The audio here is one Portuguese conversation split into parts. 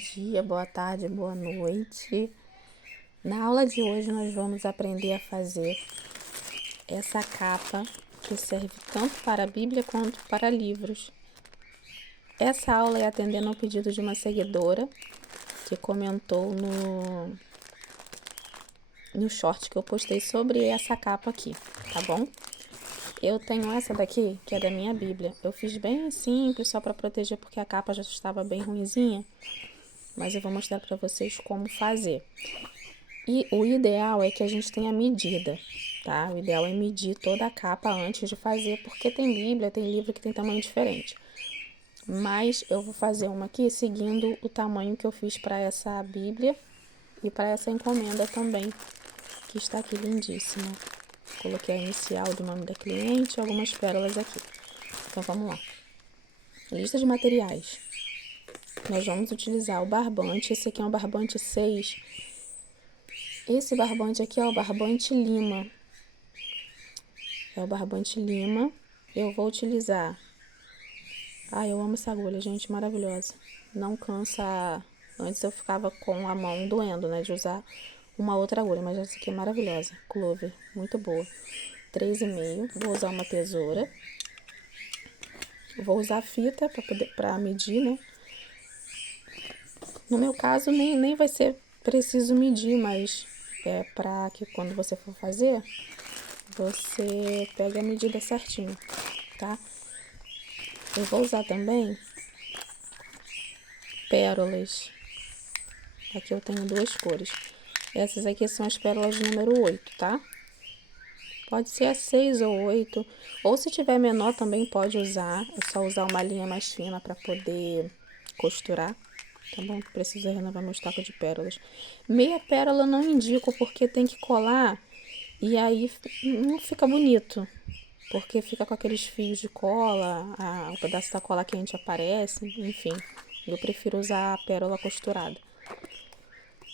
dia, boa tarde, boa noite. Na aula de hoje nós vamos aprender a fazer essa capa que serve tanto para a Bíblia quanto para livros. Essa aula é atendendo ao pedido de uma seguidora que comentou no short que eu postei sobre essa capa aqui, tá bom? Eu tenho essa daqui, que é da minha Bíblia. Eu fiz bem simples, só para proteger, porque a capa já estava bem ruinzinha. Mas eu vou mostrar para vocês como fazer. E o ideal é que a gente tenha medida, tá? O ideal é medir toda a capa antes de fazer, porque tem Bíblia, tem livro que tem tamanho diferente. Mas eu vou fazer uma aqui seguindo o tamanho que eu fiz para essa Bíblia e para essa encomenda também, que está aqui lindíssima. Coloquei a inicial do nome da cliente e algumas pérolas aqui. Então vamos lá. Lista de materiais. Nós vamos utilizar o barbante. Esse aqui é um barbante 6. Esse barbante aqui é o barbante lima. É o barbante lima. Eu vou utilizar... eu amo essa agulha, gente, maravilhosa. Não cansa... Antes eu ficava com a mão doendo, né, de usar uma outra agulha, mas essa aqui é maravilhosa. Clover, muito boa. 3,5. Vou usar uma tesoura. Vou usar fita para medir, né? No meu caso, nem vai ser preciso medir, mas é para que quando você for fazer, você pegue a medida certinho, tá? Eu vou usar também pérolas. Aqui eu tenho 2 cores. Essas aqui são as pérolas número 8, tá? Pode ser a 6 ou 8. Ou se tiver menor também pode usar. É só usar uma linha mais fina para poder costurar. Tá bom? Preciso renovar meu estoque de pérolas. Meia pérola eu não indico porque tem que colar e aí não fica bonito. Porque fica com aqueles fios de cola, o pedaço da cola quente aparece, enfim. Eu prefiro usar a pérola costurada.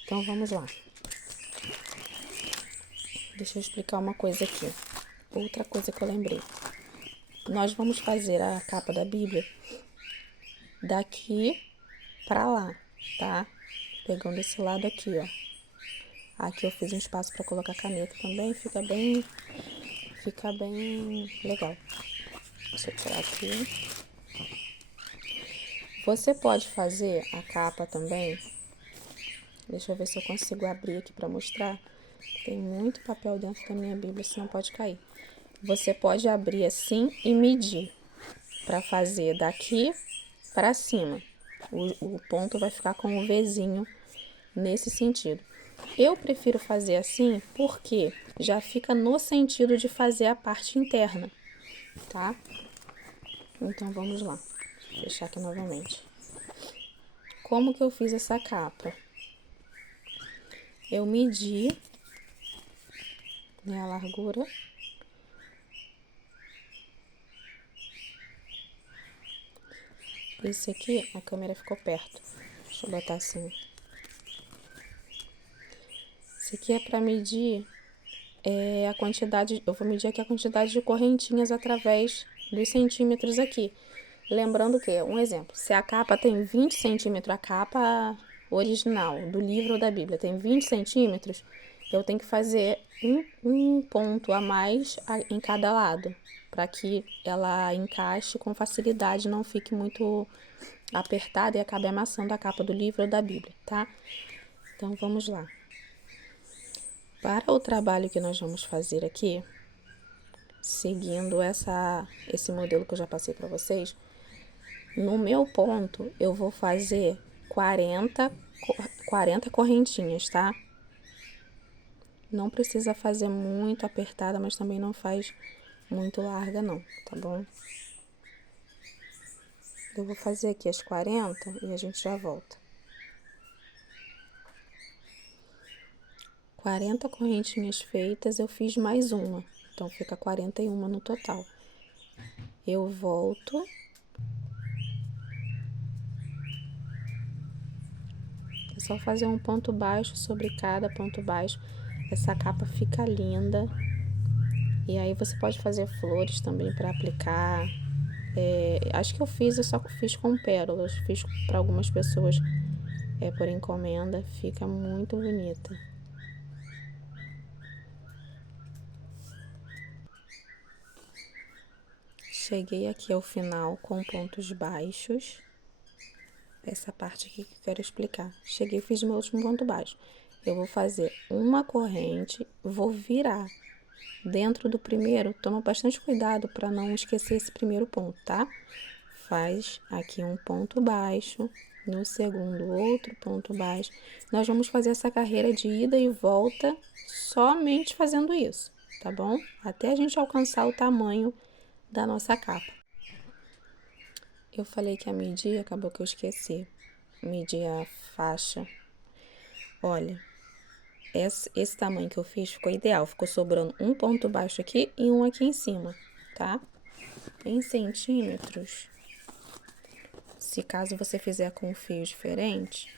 Então vamos lá. Deixa eu explicar uma coisa aqui. Outra coisa que eu lembrei. Nós vamos fazer a capa da Bíblia daqui pra lá, tá? Pegando esse lado aqui, ó. Aqui eu fiz um espaço para colocar caneta também, fica bem legal. Deixa eu tirar aqui. Você pode fazer a capa também. Deixa eu ver se eu consigo abrir aqui para mostrar. Tem muito papel dentro da minha Bíblia, senão pode cair. Você pode abrir assim e medir para fazer daqui para cima. O ponto vai ficar com o Vzinho nesse sentido. Eu prefiro fazer assim porque já fica no sentido de fazer a parte interna, tá? Então vamos lá. Vou fechar aqui novamente. Como que eu fiz essa capa? Eu medi, né, a largura. Esse aqui, a câmera ficou perto. Deixa eu botar assim. Esse aqui é para medir a quantidade. Eu vou medir aqui a quantidade de correntinhas através dos centímetros aqui. Lembrando que, um exemplo, se a capa tem 20 centímetros, a capa original do livro ou da Bíblia tem 20 centímetros, eu tenho que fazer um ponto a mais em cada lado, para que ela encaixe com facilidade, não fique muito apertada e acabe amassando a capa do livro ou da Bíblia, tá? Então, vamos lá. Para o trabalho que nós vamos fazer aqui, seguindo esse modelo que eu já passei para vocês, no meu ponto, eu vou fazer 40 correntinhas, tá? Não precisa fazer muito apertada, mas também não faz muito larga, não, tá bom? Eu vou fazer aqui as 40 e a gente já volta. 40 correntinhas feitas, eu fiz mais uma, então fica 41 no total. Eu volto. É só fazer um ponto baixo sobre cada ponto baixo. Essa capa fica linda. E aí você pode fazer flores também para aplicar. Acho que eu só fiz com pérolas. Fiz para algumas pessoas é por encomenda, fica muito bonita. Cheguei aqui ao final com pontos baixos. Essa parte aqui que eu quero explicar. Cheguei, fiz meu último ponto baixo. Eu vou fazer uma corrente, vou virar. Dentro do primeiro, toma bastante cuidado para não esquecer esse primeiro ponto, tá? Faz aqui um ponto baixo, no segundo outro ponto baixo. Nós vamos fazer essa carreira de ida e volta somente fazendo isso, tá bom? Até a gente alcançar o tamanho da nossa capa. Eu falei que ia medir, acabou que eu esqueci. Medir a faixa. Olha, esse tamanho que eu fiz ficou ideal. Ficou sobrando um ponto baixo aqui e um aqui em cima, tá? Em centímetros, se caso você fizer com fio diferente,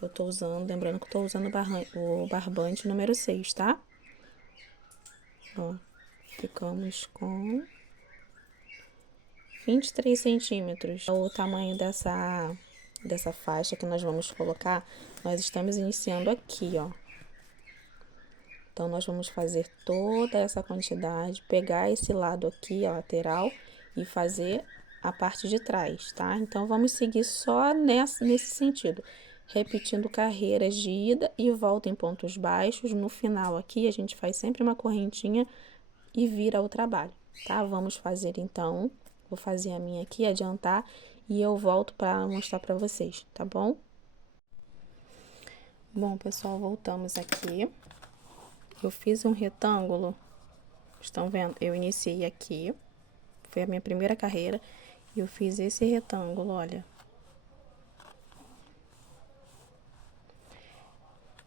eu tô usando, lembrando que eu tô usando o barbante número 6, tá? Ó, ficamos com 23 centímetros. O tamanho dessa faixa que nós vamos colocar, nós estamos iniciando aqui, ó. Então, nós vamos fazer toda essa quantidade, pegar esse lado aqui, a lateral, e fazer a parte de trás, tá? Então, vamos seguir só nesse sentido, repetindo carreiras de ida e volta em pontos baixos. No final aqui, a gente faz sempre uma correntinha e vira o trabalho, tá? Vamos fazer então, vou fazer a minha aqui, adiantar, e eu volto para mostrar para vocês, tá bom? Bom, pessoal, voltamos aqui. Eu fiz um retângulo, estão vendo? Eu iniciei aqui, foi a minha primeira carreira, e eu fiz esse retângulo, olha.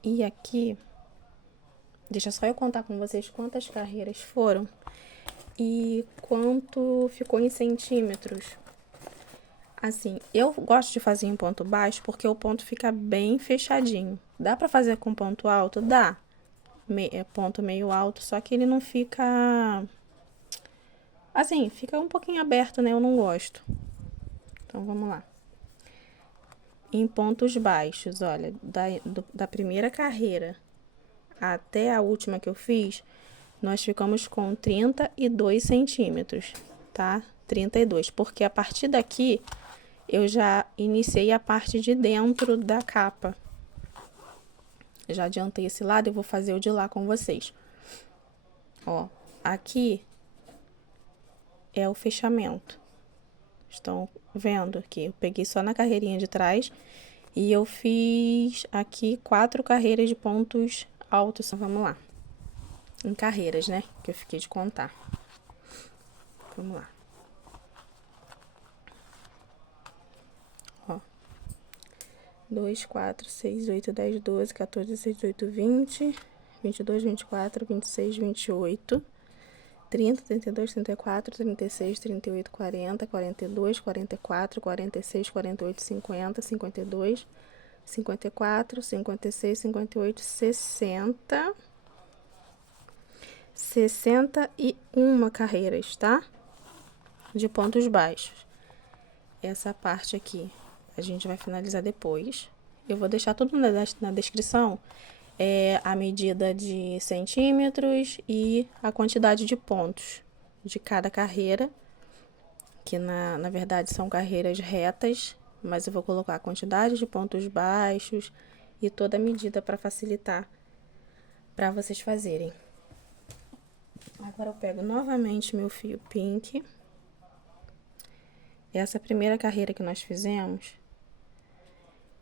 E aqui, deixa só eu contar com vocês quantas carreiras foram e quanto ficou em centímetros. Assim, eu gosto de fazer em ponto baixo porque o ponto fica bem fechadinho. Dá pra fazer com ponto alto? Dá. Ponto meio alto, só que ele não fica... Assim, fica um pouquinho aberto, né? Eu não gosto. Então, vamos lá. Em pontos baixos, olha, da primeira carreira até a última que eu fiz, nós ficamos com 32 centímetros, tá? 32, porque a partir daqui eu já iniciei a parte de dentro da capa. Já adiantei esse lado e vou fazer o de lá com vocês. Ó, aqui é o fechamento. Estão vendo aqui? Eu peguei só na carreirinha de trás e eu fiz aqui 4 carreiras de pontos altos. Então, vamos lá. Em carreiras, né? Que eu fiquei de contar. Vamos lá. Ó. 2, 4, 6, 8, 10, 12, 14, 16, 18, 20, 22, 24, 26, 28, 30, 32, 34, 36, 38, 40, 42, 44, 46, 48, 50, 52, 54, 56, 58, 60... 61 carreiras, tá? De pontos baixos. Essa parte aqui a gente vai finalizar depois. Eu vou deixar tudo na descrição, a medida de centímetros e a quantidade de pontos de cada carreira, que na verdade são carreiras retas, mas eu vou colocar a quantidade de pontos baixos e toda a medida para facilitar para vocês fazerem. Agora eu pego novamente meu fio pink. Essa primeira carreira que nós fizemos,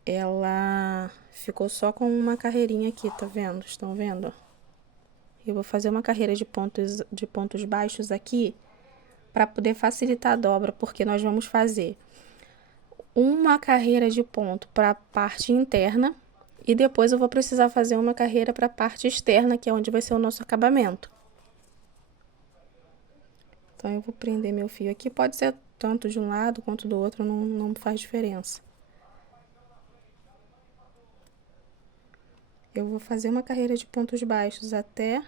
ela ficou só com uma carreirinha aqui, tá vendo? Estão vendo? Eu vou fazer uma carreira de pontos baixos aqui para poder facilitar a dobra, porque nós vamos fazer uma carreira de ponto para a parte interna e depois eu vou precisar fazer uma carreira para a parte externa, que é onde vai ser o nosso acabamento. Então, eu vou prender meu fio aqui. Pode ser tanto de um lado quanto do outro, não faz diferença. Eu vou fazer uma carreira de pontos baixos até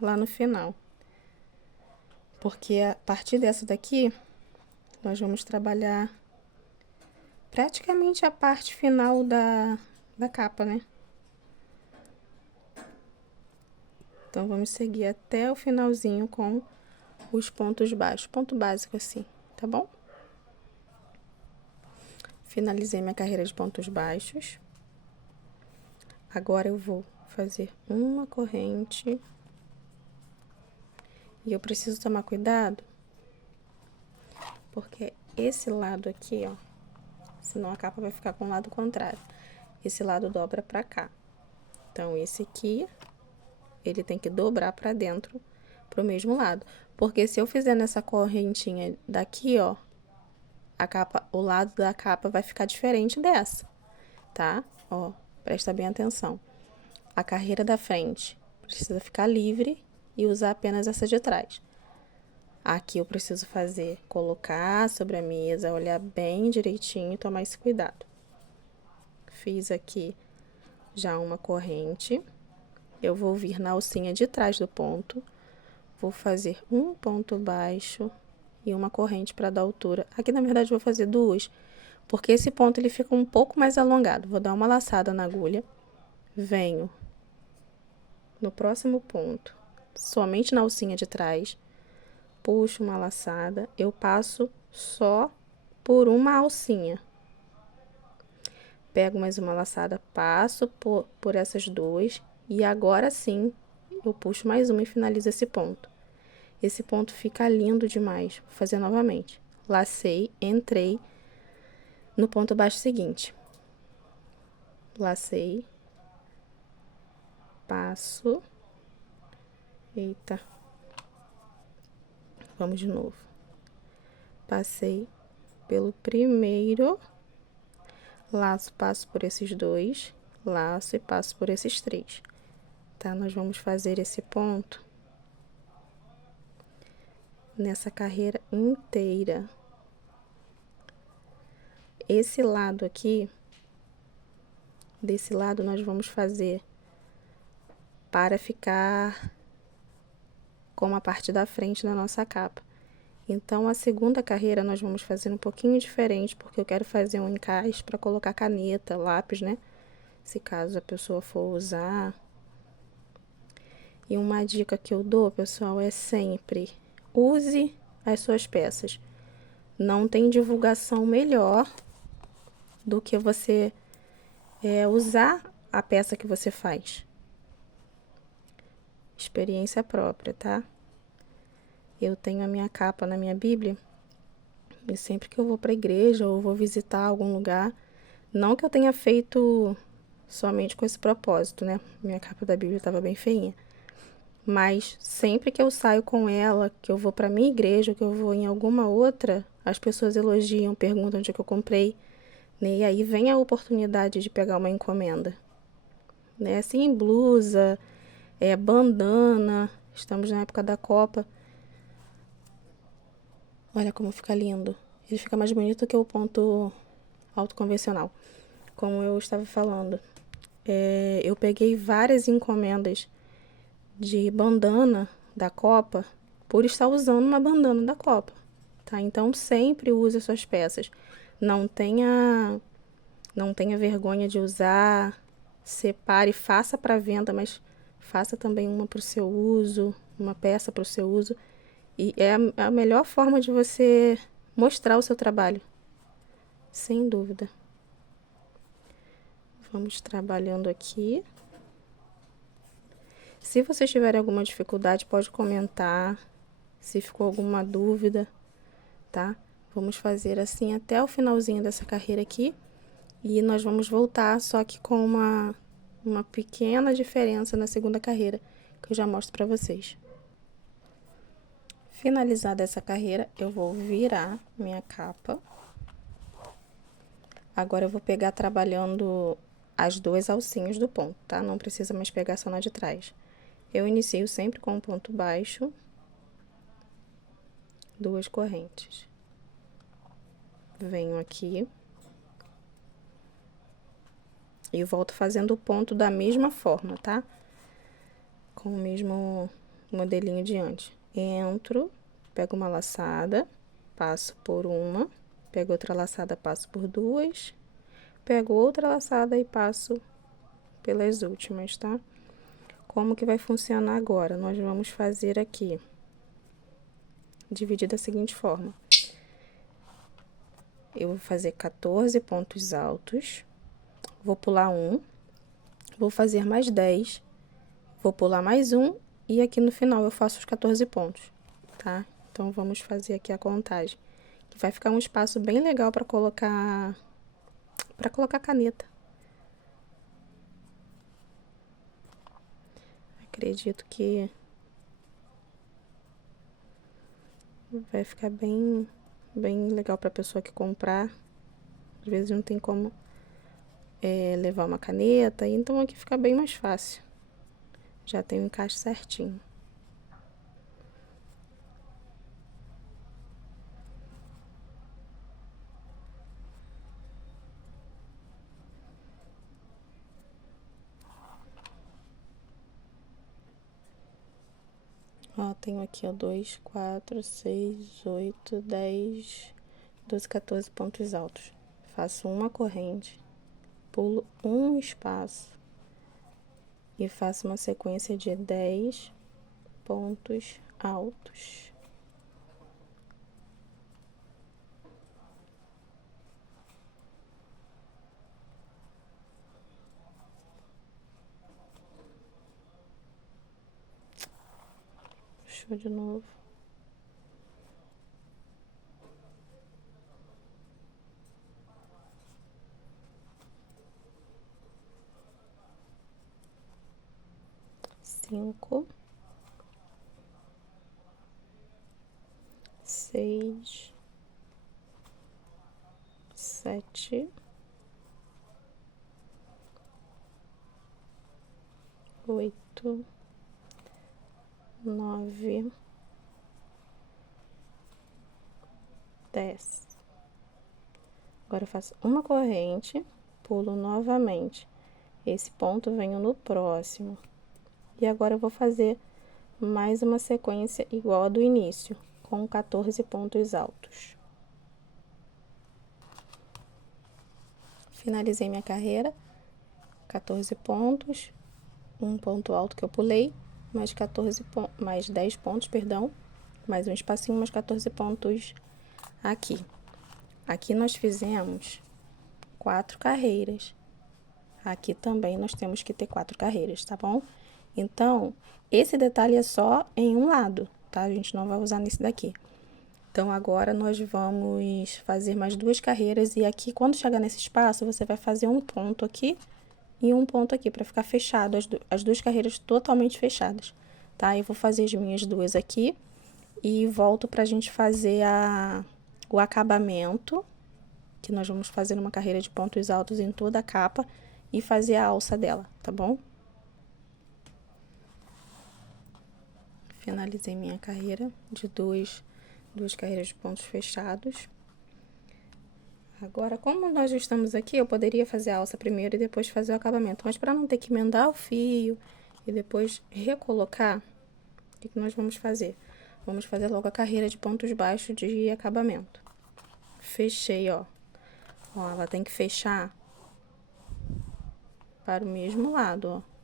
lá no final. Porque a partir dessa daqui, nós vamos trabalhar praticamente a parte final da capa, né? Então, vamos seguir até o finalzinho com os pontos baixos. Ponto básico assim, tá bom? Finalizei minha carreira de pontos baixos. Agora eu vou fazer uma corrente. E eu preciso tomar cuidado, porque esse lado aqui, ó, senão a capa vai ficar com o lado contrário. Esse lado dobra pra cá. Então, esse aqui, ele tem que dobrar pra dentro, pro mesmo lado. Porque se eu fizer nessa correntinha daqui, ó, a capa, o lado da capa vai ficar diferente dessa, tá? Ó, presta bem atenção. A carreira da frente precisa ficar livre e usar apenas essa de trás. Aqui eu preciso fazer, colocar sobre a mesa, olhar bem direitinho e tomar esse cuidado. Fiz aqui já uma corrente. Eu vou vir na alcinha de trás do ponto. Vou fazer um ponto baixo e uma corrente para dar altura. Aqui, na verdade, eu vou fazer duas, porque esse ponto ele fica um pouco mais alongado. Vou dar uma laçada na agulha. Venho no próximo ponto, somente na alcinha de trás. Puxo uma laçada, eu passo só por uma alcinha. Pego mais uma laçada, passo por essas duas e agora sim eu puxo mais uma e finalizo esse ponto. Esse ponto fica lindo demais. Vou fazer novamente. Lacei, entrei no ponto baixo seguinte. Lacei, passo. Eita. Vamos de novo. Passei pelo primeiro, laço, passo por esses dois, laço e passo por esses três, tá? Nós vamos fazer esse ponto nessa carreira inteira. Esse lado aqui, desse lado nós vamos fazer para ficar como a parte da frente da nossa capa. Então, a segunda carreira nós vamos fazer um pouquinho diferente, porque eu quero fazer um encaixe para colocar caneta, lápis, né? Se caso a pessoa for usar. E uma dica que eu dou, pessoal, é sempre use as suas peças. Não tem divulgação melhor do que você usar a peça que você faz. Experiência própria, tá? Eu tenho a minha capa na minha Bíblia e sempre que eu vou para a igreja ou vou visitar algum lugar, não que eu tenha feito somente com esse propósito, né? Minha capa da Bíblia estava bem feinha. Mas sempre que eu saio com ela, que eu vou para minha igreja, que eu vou em alguma outra, as pessoas elogiam, perguntam onde é que eu comprei, né? E aí vem a oportunidade de pegar uma encomenda, né? Assim, blusa, bandana, estamos na época da Copa. Olha como fica lindo. Ele fica mais bonito que o ponto alto convencional. Como eu estava falando, eu peguei várias encomendas de bandana da Copa por estar usando uma bandana da Copa, tá? Então, sempre use as suas peças. Não tenha vergonha de usar, separe, faça para venda, mas faça também uma para o seu uso, uma peça para o seu uso. E é a melhor forma de você mostrar o seu trabalho, sem dúvida. Vamos trabalhando aqui. Se vocês tiverem alguma dificuldade, pode comentar. Se ficou alguma dúvida, tá? Vamos fazer assim até o finalzinho dessa carreira aqui. E nós vamos voltar, só que com uma pequena diferença na segunda carreira, que eu já mostro pra vocês. Finalizada essa carreira, eu vou virar minha capa. Agora eu vou pegar trabalhando as duas alcinhas do ponto, tá? Não precisa mais pegar só na de trás. Eu inicio sempre com um ponto baixo, duas correntes. Venho aqui e volto fazendo o ponto da mesma forma, tá? Com o mesmo modelinho de antes. Entro, pego uma laçada, passo por uma, Pego outra laçada, passo por duas. Pego outra laçada e passo pelas últimas, tá? Como que vai funcionar agora? Nós vamos fazer aqui, dividir da seguinte forma. Eu vou fazer 14 pontos altos, vou pular um, vou fazer mais 10, vou pular mais um e aqui no final eu faço os 14 pontos, tá? Então, vamos fazer aqui a contagem, que vai ficar um espaço bem legal para colocar caneta. Acredito que vai ficar bem legal para a pessoa que comprar. Às vezes não tem como levar uma caneta, então aqui fica bem mais fácil. Já tem o encaixe certinho. Ó, tenho aqui, ó, 2, 4, 6, 8, 10, 12, 14 pontos altos. Faço uma corrente, pulo um espaço e faço uma sequência de 10 pontos altos. Puxou de novo. Cinco, 6, 7, 8, 9, 10. Agora eu faço uma corrente, pulo novamente. Esse ponto venho no próximo. E agora eu vou fazer mais uma sequência igual a do início, com 14 pontos altos. Finalizei minha carreira, 14 pontos, um ponto alto que eu pulei, mais 10 pontos, perdão, mais um espacinho, mais 14 pontos aqui. Aqui nós fizemos 4 carreiras. Aqui também nós temos que ter 4 carreiras, tá bom? Então, esse detalhe é só em um lado, tá? A gente não vai usar nesse daqui. Então, agora nós vamos fazer mais 2 carreiras. E aqui, quando chegar nesse espaço, você vai fazer um ponto aqui e um ponto aqui, para ficar fechado, as 2 carreiras totalmente fechadas, tá? Eu vou fazer as minhas 2 aqui e volto pra gente fazer o acabamento, que nós vamos fazer uma carreira de pontos altos em toda a capa e fazer a alça dela, tá bom? Finalizei minha carreira de duas carreiras de pontos fechados. Agora, como nós já estamos aqui, eu poderia fazer a alça primeiro e depois fazer o acabamento. Mas para não ter que emendar o fio e depois recolocar, o que nós vamos fazer? Vamos fazer logo a carreira de pontos baixos de acabamento. Fechei, ó. Ó, ela tem que fechar para o mesmo lado, ó.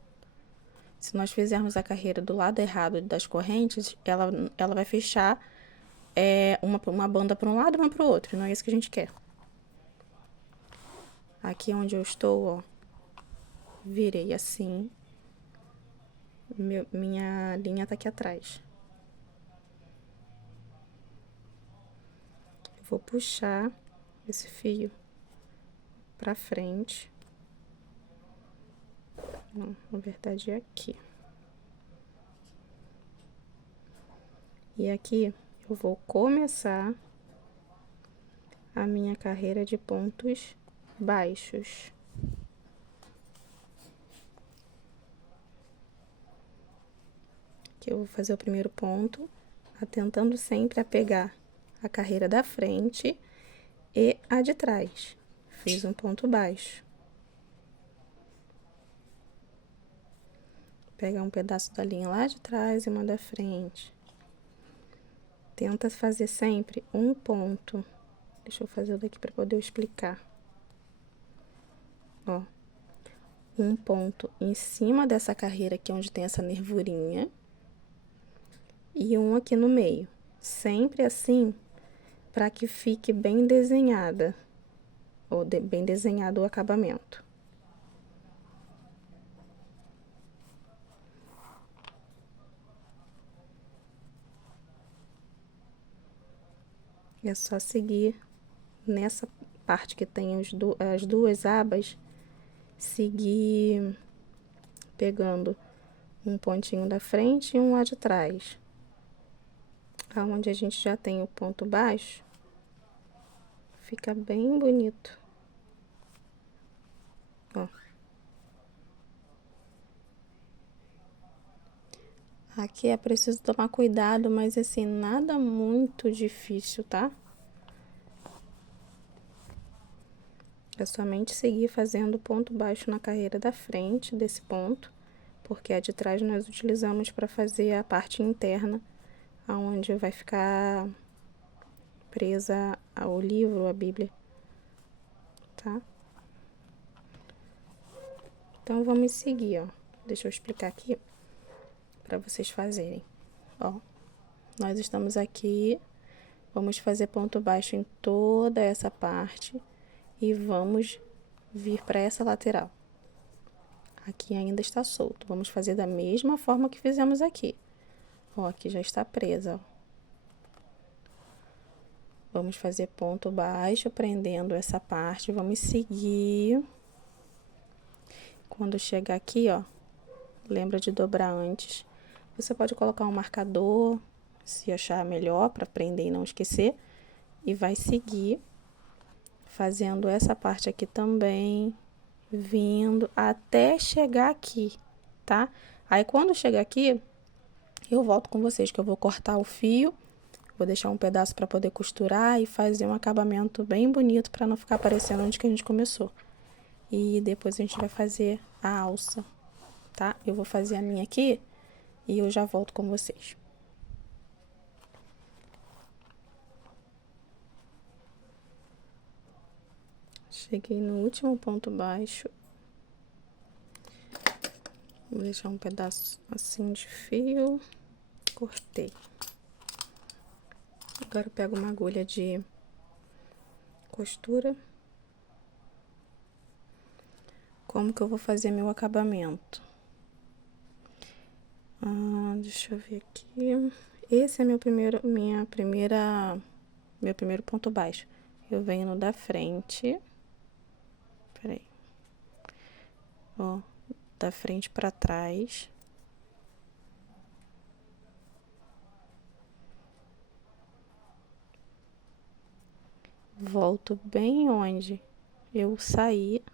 Se nós fizermos a carreira do lado errado das correntes, ela vai fechar uma banda para um lado e uma para o outro. Não é isso que a gente quer. Aqui onde eu estou, ó, virei assim. Minha linha tá aqui atrás. Eu vou puxar esse fio pra frente. Não, na verdade é aqui. E aqui eu vou começar a minha carreira de pontos baixos. Aqui eu vou fazer o primeiro ponto, tentando sempre a pegar a carreira da frente e a de trás. Fiz um ponto baixo. Pegar um pedaço da linha lá de trás e uma da frente. Tenta fazer sempre um ponto. Deixa eu fazer o daqui para poder explicar. Ó, um ponto em cima dessa carreira aqui, onde tem essa nervurinha, e um aqui no meio. Sempre assim, para que fique bem desenhada, ou bem desenhado o acabamento. É só seguir nessa parte que tem as duas abas, seguir pegando um pontinho da frente e um lá de trás. Aonde a gente já tem o ponto baixo, fica bem bonito. Ó. Aqui é preciso tomar cuidado, mas assim, nada muito difícil, tá? É somente seguir fazendo ponto baixo na carreira da frente desse ponto, porque a de trás nós utilizamos para fazer a parte interna, aonde vai ficar presa o livro, a Bíblia, tá? Então, vamos seguir, ó. Deixa eu explicar aqui para vocês fazerem. Ó, nós estamos aqui, vamos fazer ponto baixo em toda essa parte e vamos vir para essa lateral. Aqui ainda está solto. Vamos fazer da mesma forma que fizemos aqui. Ó, aqui já está presa, ó. Vamos fazer ponto baixo, prendendo essa parte, vamos seguir. Quando chegar aqui, ó, lembra de dobrar antes. Você pode colocar um marcador, se achar melhor, para prender e não esquecer. E vai seguir fazendo essa parte aqui também, vindo até chegar aqui, tá? Aí, quando chegar aqui, eu volto com vocês, que eu vou cortar o fio. Vou deixar um pedaço para poder costurar e fazer um acabamento bem bonito para não ficar parecendo onde que a gente começou. E depois a gente vai fazer a alça, tá? Eu vou fazer a minha aqui e eu já volto com vocês. Cheguei no último ponto baixo. Vou deixar um pedaço assim de fio. Cortei. Agora eu pego uma agulha de costura. Como que eu vou fazer meu acabamento? Deixa eu ver aqui. Esse é meu primeiro ponto baixo. Eu venho no da frente. Peraí. Ó, da frente pra trás. Volto bem onde eu saí.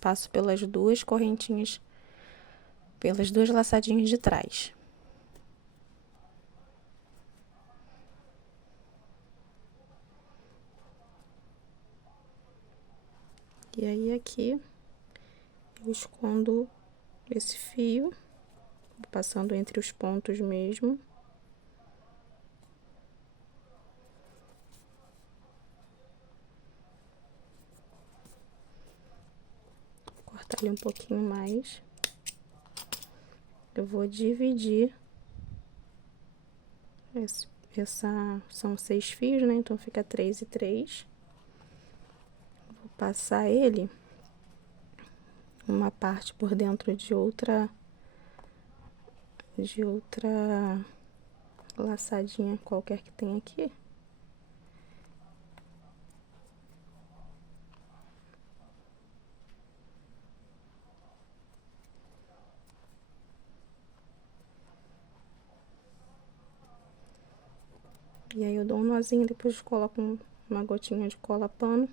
Passo pelas duas correntinhas, pelas duas laçadinhas de trás. E aí, aqui, eu escondo esse fio, passando entre os pontos mesmo. Vou cortar ele um pouquinho mais. Eu vou dividir são 6 fios, né? Então, fica 3 e 3. Vou passar ele uma parte por dentro de outra laçadinha qualquer que tem aqui. E aí eu dou um nozinho, depois coloco uma gotinha de cola pano.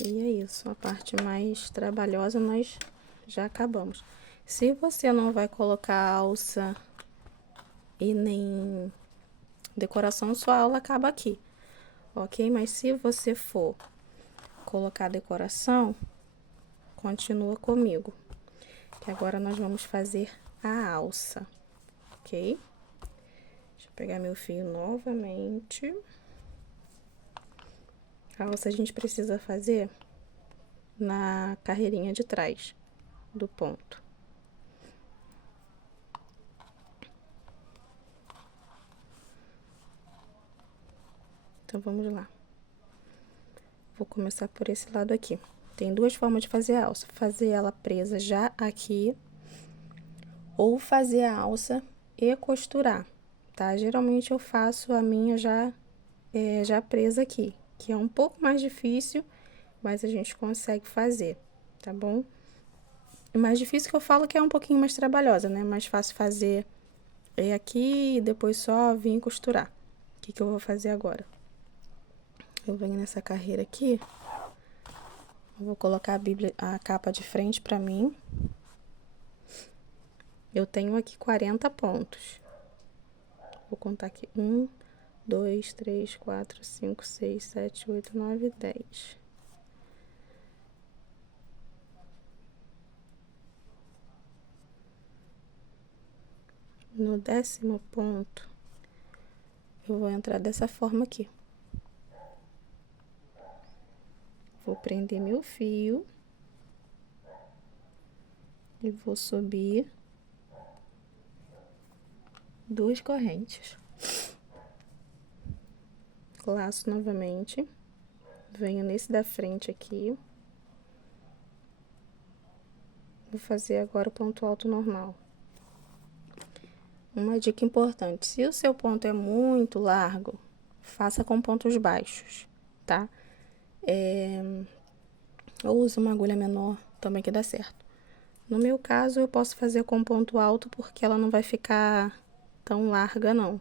E é isso, a parte mais trabalhosa nós já acabamos. Se você não vai colocar alça e nem decoração, sua aula acaba aqui, ok? Mas se você for colocar decoração, continua comigo, que agora nós vamos fazer a alça, ok? Deixa eu pegar meu fio novamente. A alça a gente precisa fazer na carreirinha de trás do ponto. Então, vamos lá. Vou começar por esse lado aqui. Tem duas formas de fazer a alça. Fazer ela presa já aqui, ou fazer a alça e costurar, tá? Geralmente eu faço a minha já presa aqui, que é um pouco mais difícil, mas a gente consegue fazer, tá bom? O mais difícil que eu falo que é um pouquinho mais trabalhosa, né? Mais fácil fazer aqui e depois só vir costurar. O que que eu vou fazer agora? Eu venho nessa carreira aqui, eu vou colocar a capa de frente pra mim. Eu tenho aqui 40 pontos. Vou contar aqui. 1, 2, 3, 4, 5, 6, 7, 8, 9, 10. No 10º ponto, eu vou entrar dessa forma aqui. Vou prender meu fio e vou subir 2 correntes. Laço novamente, venho nesse da frente aqui. Vou fazer agora o ponto alto normal. Uma dica importante: se o seu ponto é muito largo, faça com pontos baixos, tá? Ou use uma agulha menor também que dá certo. No meu caso, eu posso fazer com ponto alto porque ela não vai ficar tão larga, não.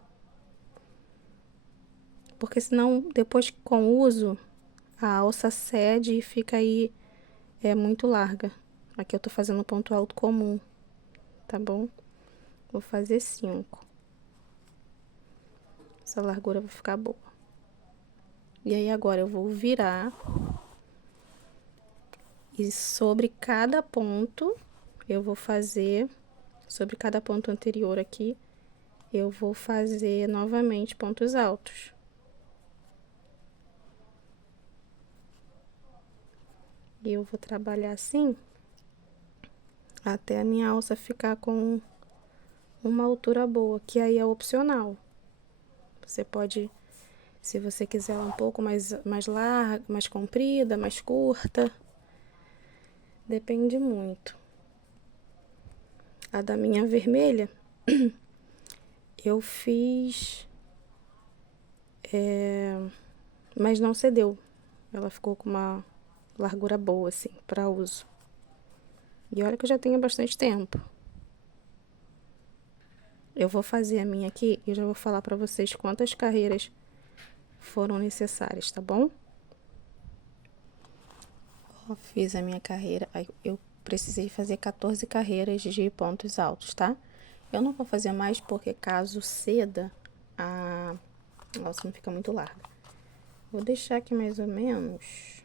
Porque senão, depois com o uso, a alça cede e fica aí muito larga. Aqui eu tô fazendo ponto alto comum, tá bom? Vou fazer 5. Essa largura vai ficar boa. E aí, agora eu vou virar. E sobre cada ponto, eu vou fazer... Sobre cada ponto anterior aqui, eu vou fazer novamente pontos altos. E eu vou trabalhar assim, até a minha alça ficar com uma altura boa, que aí é opcional. Você pode, se você quiser ela um pouco mais larga, mais comprida, mais curta. Depende muito. A da minha vermelha, eu fiz... mas não cedeu. Ela ficou com uma largura boa, assim, para uso. E olha que eu já tenho bastante tempo. Eu vou fazer a minha aqui e já vou falar pra vocês quantas carreiras foram necessárias, tá bom? Ó, fiz a minha carreira, eu precisei fazer 14 carreiras de pontos altos, tá? Eu não vou fazer mais porque caso ceda, a alça não fica muito larga. Vou deixar aqui mais ou menos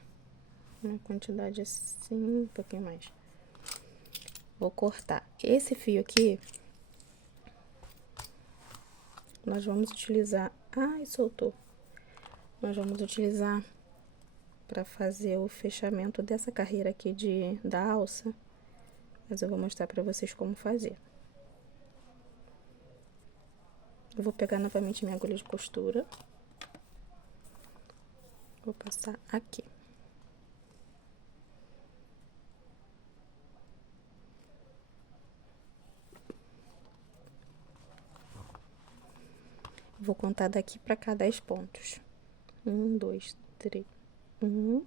uma quantidade assim, um pouquinho mais. Vou cortar esse fio aqui. Nós vamos utilizar... Ai, soltou. Nós vamos utilizar para fazer o fechamento dessa carreira aqui da alça. Mas eu vou mostrar para vocês como fazer. Eu vou pegar novamente minha agulha de costura. Vou passar aqui. Vou contar daqui para cá 10 pontos. 1, 2, 3. 1,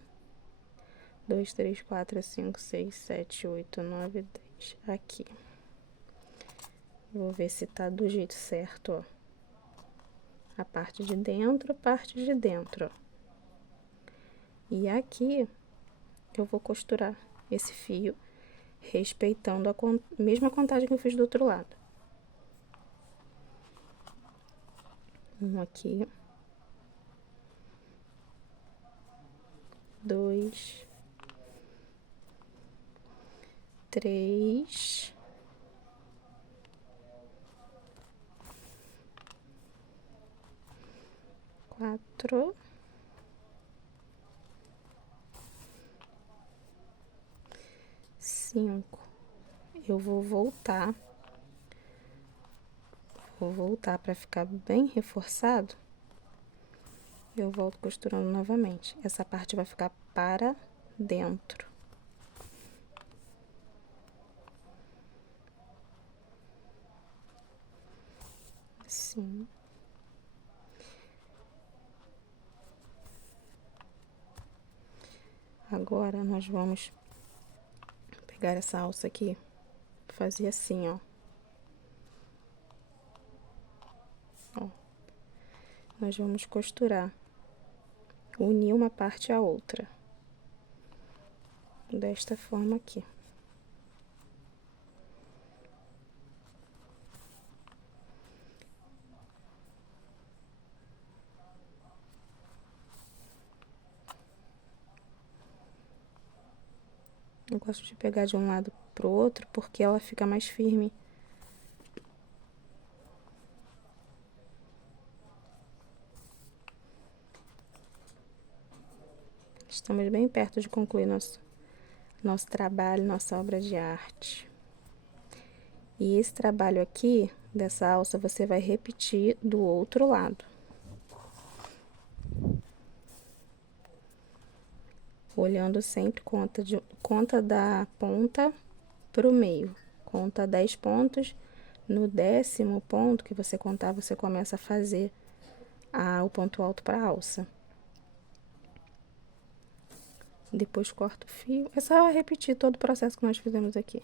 2, 3, 4, 5, 6, 7, 8, 9, 10. Aqui. Vou ver se tá do jeito certo, ó. A parte de dentro, ó. E aqui eu vou costurar esse fio, respeitando a mesma contagem que eu fiz do outro lado. Um aqui. 2, 3, 4, 5. Eu vou voltar para ficar bem reforçado. Eu volto costurando novamente. Essa parte vai ficar para dentro. Assim. Agora, nós vamos pegar essa alça aqui, fazer assim, ó. Ó. Nós vamos costurar, unir uma parte à outra. Desta forma aqui. Eu gosto de pegar de um lado pro outro, porque ela fica mais firme. Estamos bem perto de concluir nosso trabalho, nossa obra de arte. E esse trabalho aqui, dessa alça, você vai repetir do outro lado. Olhando sempre, conta da ponta pro meio. Conta 10 pontos. No 10º ponto que você contar, você começa a fazer o ponto alto para a alça. Depois corta o fio. É só repetir todo o processo que nós fizemos aqui.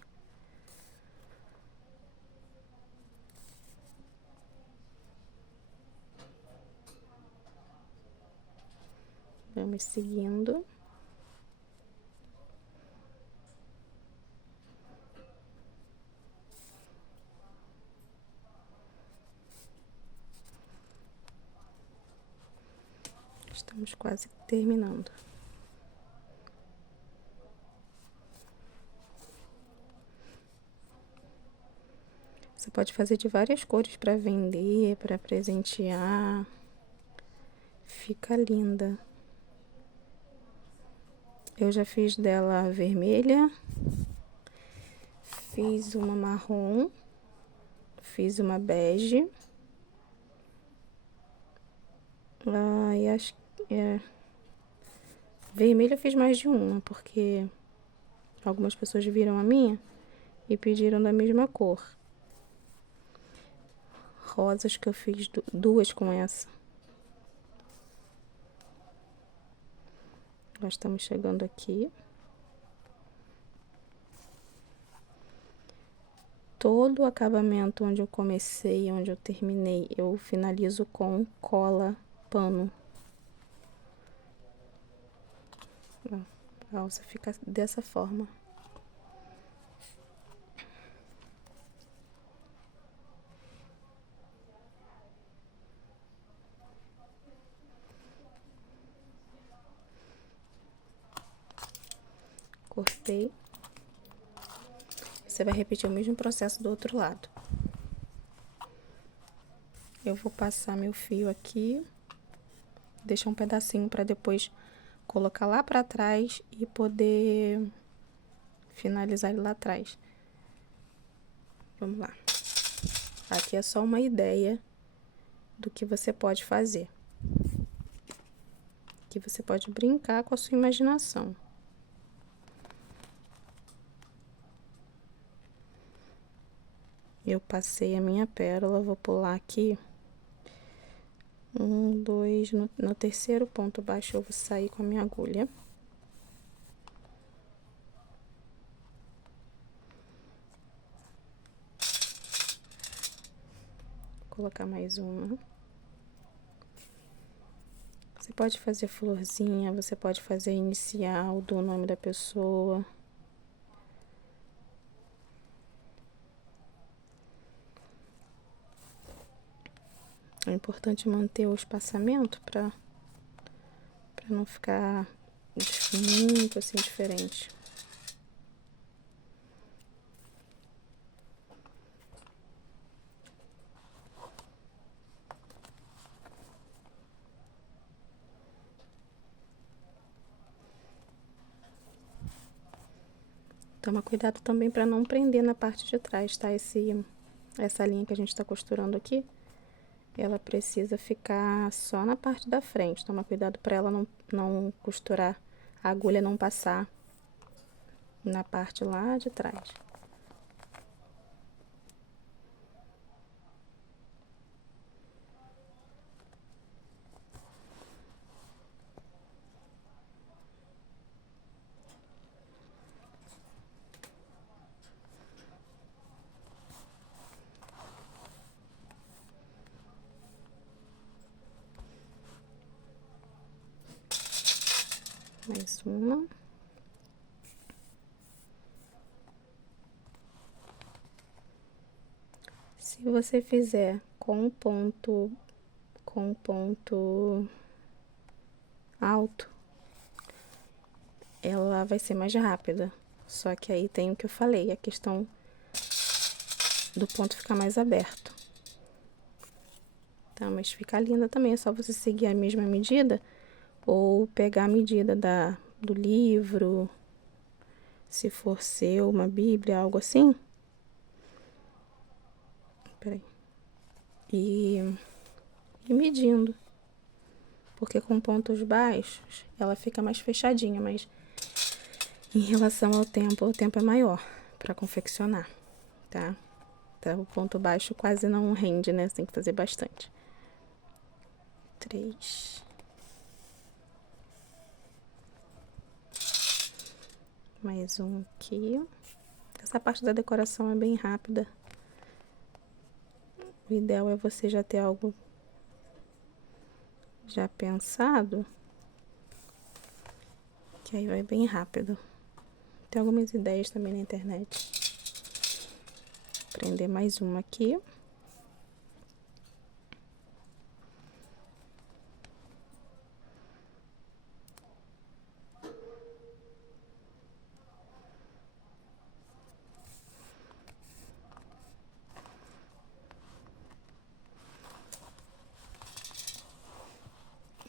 Vamos seguindo. Estamos quase terminando. Você pode fazer de várias cores para vender, para presentear. Fica linda. Eu já fiz dela vermelha, fiz uma marrom, fiz uma bege. E acho que vermelha eu fiz mais de uma, porque algumas pessoas viram a minha e pediram da mesma cor. Rosas que eu fiz duas com essa. Nós estamos chegando aqui. Todo o acabamento onde eu comecei, onde eu terminei, eu finalizo com cola pano. A alça fica dessa forma. Cortei. Você vai repetir o mesmo processo do outro lado. Eu vou passar meu fio aqui, deixar um pedacinho para depois colocar lá para trás e poder finalizar ele lá atrás. Vamos lá. Aqui é só uma ideia do que você pode fazer. Aqui você pode brincar com a sua imaginação. Eu passei a minha pérola, vou pular aqui. 1, 2, no terceiro ponto baixo eu vou sair com a minha agulha. Vou colocar mais uma. Você pode fazer florzinha, você pode fazer inicial do nome da pessoa. É importante manter o espaçamento para não ficar muito assim diferente. Toma cuidado também para não prender na parte de trás, tá? Essa linha que a gente tá costurando aqui, ela precisa ficar só na parte da frente. Toma cuidado para ela não costurar, a agulha não passar na parte lá de trás. Mais uma. Se você fizer com ponto alto, ela vai ser mais rápida. Só que aí tem o que eu falei, a questão do ponto ficar mais aberto. Tá, mas fica linda também, é só você seguir a mesma medida ou pegar a medida do livro, se for seu, uma bíblia, algo assim. Peraí. E medindo. Porque com pontos baixos, ela fica mais fechadinha, mas em relação ao tempo, o tempo é maior para confeccionar, tá? Então, o ponto baixo quase não rende, né? Você tem que fazer bastante. 3. Mais um aqui. Essa parte da decoração é bem rápida. O ideal é você já ter algo já pensado, que aí vai bem rápido. Tem algumas ideias também na internet. Prender mais uma aqui.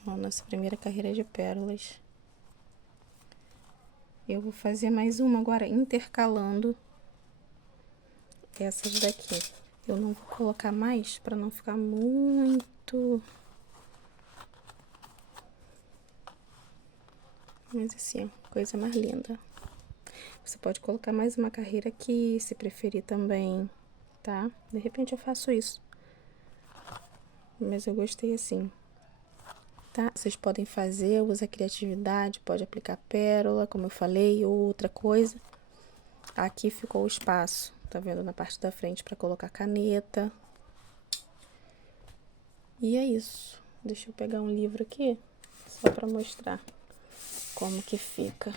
Ó, nossa primeira carreira de pérolas. Eu vou fazer mais uma agora, intercalando essas daqui. Eu não vou colocar mais para não ficar muito... Mas assim, ó, coisa mais linda. Você pode colocar mais uma carreira aqui, se preferir também, tá? De repente eu faço isso. Mas eu gostei assim, tá? Vocês podem fazer, usa criatividade, pode aplicar pérola, como eu falei, ou outra coisa. Aqui ficou o espaço, tá vendo? Na parte da frente para colocar caneta. E é isso. Deixa eu pegar um livro aqui, só para mostrar como que fica.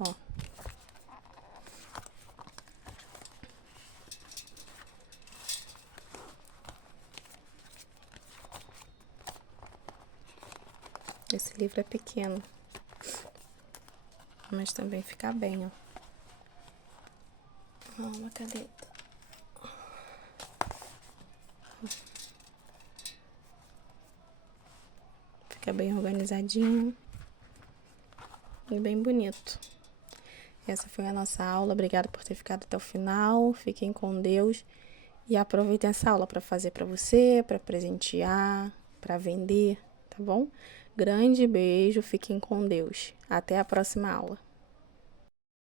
Ó. Esse livro é pequeno, mas também fica bem, ó. Ó, uma caneta. Fica bem organizadinho e bem bonito. Essa foi a nossa aula. Obrigada por ter ficado até o final. Fiquem com Deus e aproveitem essa aula para fazer para você, para presentear, para vender, tá bom? Grande beijo, fiquem com Deus. Até a próxima aula.